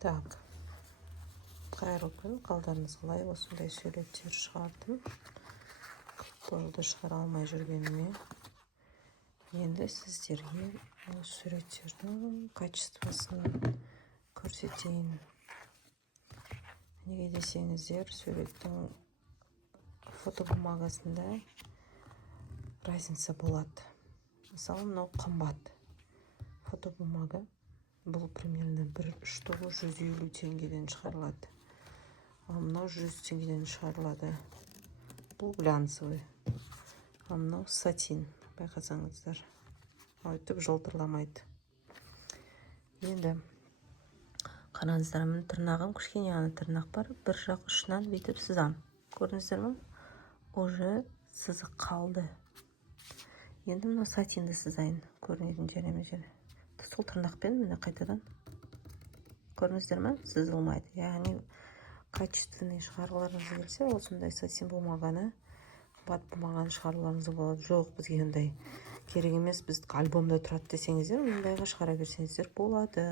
Так, қайырлы күн, қалдарыңыз қалай? Осындай суреттер шығардым. Болды шығара алмай жүргеніме. Енді сіздерге осы суреттердің качествосын көрсетейін. Неге десеңіздер, суреттің фотобумагасында разница болады. Мысалы, мынау қымбат фотобумага. Бұл примерно бір штугы 150 теңгеден шығарылады. Ал мынау 100 теңгеден шығарылады. Бұл глянцевый. Ал мынау сатин. Байқасаңыздар. Өйтіп жылтырламайды. Енді қараңыздар, мен тырнағым кішкене ғана тырнақ бар. Бір жақ ұшынан бүйтіп сызам. Көрдіңіздер ме? Уже сызық қалды. Енді мынау сатинді сызайын. Көрінетін жеріме жері. Сол тырнақпен міне қайтадан. Көрдіңіздер ме? Сызылмайды. Яғни качественный шығаруларыңыз келсе, осындай сатин бумаганы, қымбат бумаганы шығаруларыңыз болады. Жоқ, бізге ондай керек емес, біз альбомда тұрады десеңіздер, ондайға шығара берсеңіздер болады.